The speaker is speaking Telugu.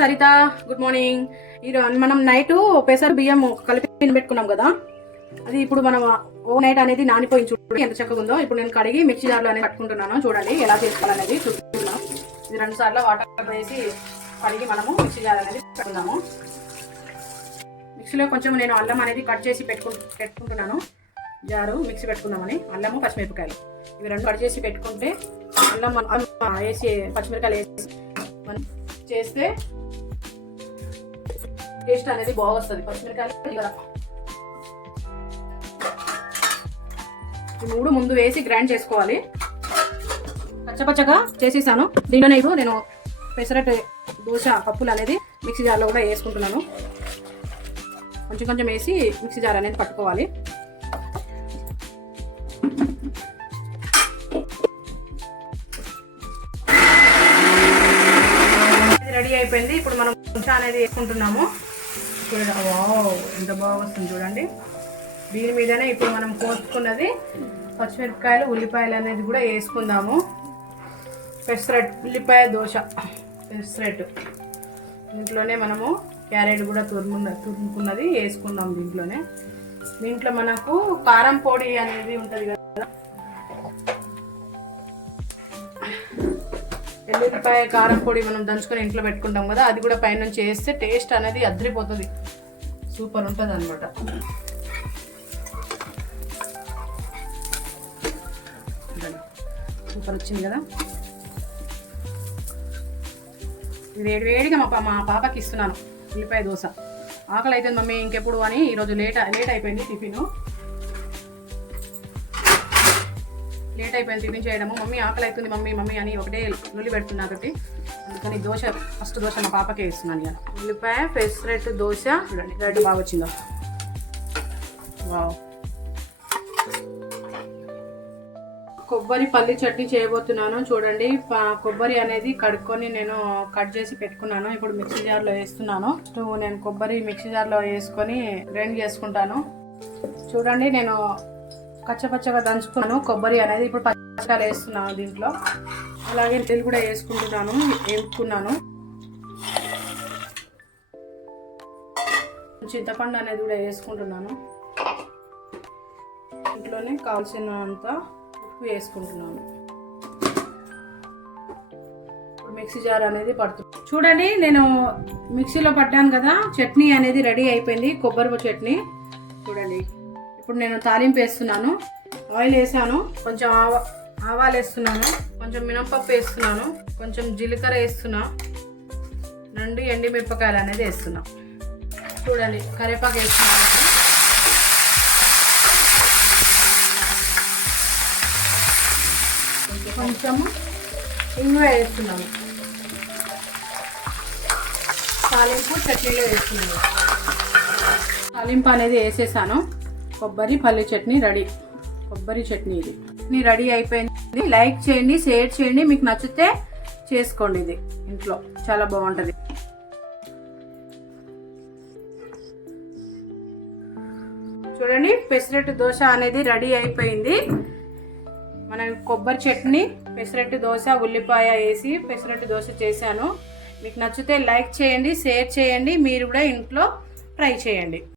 Saritha good morning. ఈరోజు మనం నైట్ పెసరు బియ్యం కలిపి పెట్టుకున్నాం కదా, అది ఇప్పుడు మనం ఓ నైట్ అనేది నానిపోయి చూడండి ఎంత చక్కగా ఉందో. ఇప్పుడు నేను కడిగి మిక్సీ జార్లో అనేది కట్టుకుంటున్నాను. చూడండి ఎలా చేసుకోవాలనేది చూస్తున్నాం. ఇది 2 సార్లు వాటర్ వేసి కడిగి మనము మిక్సీ జార్ అనేది పెట్టుకున్నాము. మిక్సీలో కొంచెం నేను అల్లం అనేది కట్ చేసి పెట్టుకుంటున్నాను. జారు మిక్సీ పెట్టుకుందామని అల్లము పచ్చిమిరపకాయలు ఇవి 2 కట్ చేసి పెట్టుకుంటే అల్లం వేసి పచ్చిమిరపకాయలు వేసి చేస్తే టేస్ట్ అనేది బాగా వస్తుంది. పచ్చిమిరపకాయలు ఈ 3 ముందు వేసి గ్రైండ్ చేసుకోవాలి. పచ్చపచ్చగా చేసేసాను. దీంట్లోనే ఇప్పుడు నేను పెసరట్టు దోశ పప్పులు అనేది మిక్సీ జార్లో కూడా వేసుకుంటున్నాను. కొంచెం కొంచెం వేసి మిక్సీ జార్ అనేది పట్టుకోవాలి. రెడీ అయిపోయింది. ఇప్పుడు మనం దోశ అనేది వేసుకుంటున్నాము. చూడండి, వావ్ ఎంత బాగా వస్తుంది చూడండి. దీని మీదనే ఇప్పుడు మనం కోసుకున్నది పచ్చిమిరపకాయలు ఉల్లిపాయలు అనేది కూడా వేసుకుందాము. పెసరట్టు ఉల్లిపాయ దోశ పెసరట్టు దీంట్లోనే మనము క్యారెట్ కూడా తురుముకున్నది వేసుకుందాం. దీంట్లో మనకు కారం పొడి అనేది ఉంటుంది కదా, ఎల్లుల్లిపాయ కారం పొడి మనం దంచుకొని ఇంట్లో పెట్టుకుంటాం కదా, అది కూడా పైనుంచి వేస్తే టేస్ట్ అనేది అదిరిపోతుంది. సూపర్ ఉంటుంది అనమాట. సూపర్ వచ్చింది కదా. వేడిగా మా పాపకి ఇస్తున్నాను ఉల్లిపాయ దోశ. ఆకలి అవుతుంది మమ్మీ ఇంకెప్పుడు అని. ఈరోజు లేట్ అయిపోయింది టిఫిన్. టిఫిన్ చేయడము. మమ్మీ ఆకలి అవుతుంది మమ్మీ అని ఒకటే ఉల్లి పెడుతున్నా ఒకటి. అందుకని ఫస్ట్ దోశ మా పాపకే ఇస్తున్నాను. ఇక ఉల్లిపాయ పెసరట్టు దోశ చూడండి రెడీ. బాగా వచ్చిందో. వావ్. కొబ్బరి పల్లి చట్నీ చేయబోతున్నాను. చూడండి, కొబ్బరి అనేది కడుక్కొని నేను కట్ చేసి పెట్టుకున్నాను. ఇప్పుడు మిక్సీ జార్లో వేస్తున్నాను. నేను కొబ్బరి మిక్సీ జార్లో వేసుకొని గ్రైండ్ చేసుకుంటాను. చూడండి, నేను కచ్చపచ్చగా దంచుకున్నాను కొబ్బరి అనేది. ఇప్పుడు పచ్చికాయలు వేస్తున్నాను దీంట్లో. అలాగే తెలు కూడా వేసుకుంటున్నాను, వేపుకున్నాను. చింతపండు అనేది కూడా వేసుకుంటున్నాను. ఇంట్లోనే కావాల్సినంత ఉప్పు వేసుకుంటున్నాను. ఇప్పుడు మిక్సీ జార్ అనేది పడుతుంది. చూడండి, నేను మిక్సీలో పట్టాను కదా, చట్నీ అనేది రెడీ అయిపోయింది. కొబ్బరి చట్నీ చూడండి. ఇప్పుడు నేను తాలింపు వేస్తున్నాను. ఆయిల్ వేసాను, కొంచెం ఆవాలు వేస్తున్నాను, కొంచెం మినపప్పు వేస్తున్నాను, కొంచెం జీలకర్ర వేస్తున్నా, 2 ఎండుమిరపకాయలు అనేది వేస్తున్నా. చూడండి, కరివేపాకు వేస్తున్నాను. కొంచెము ఇంగువ వేస్తున్నాను. తాలింపు చట్నీలో వేస్తున్నాను. తాలింపు అనేది వేసేసాను. కొబ్బరి పల్లి చట్నీ రెడీ. కొబ్బరి చట్నీ ఇది రెడీ అయిపోయింది. లైక్ చేయండి, షేర్ చేయండి. మీకు నచ్చితే చేసుకోండి. ఇది ఇంట్లో చాలా బాగుంటుంది. చూడండి, పెసరట్టు దోశ అనేది రెడీ అయిపోయింది. మన కొబ్బరి చట్నీ పెసరట్టు దోశ ఉల్లిపాయ వేసి పెసరట్టు దోశ చేశాను. మీకు నచ్చితే లైక్ చేయండి, షేర్ చేయండి. మీరు కూడా ఇంట్లో ట్రై చేయండి.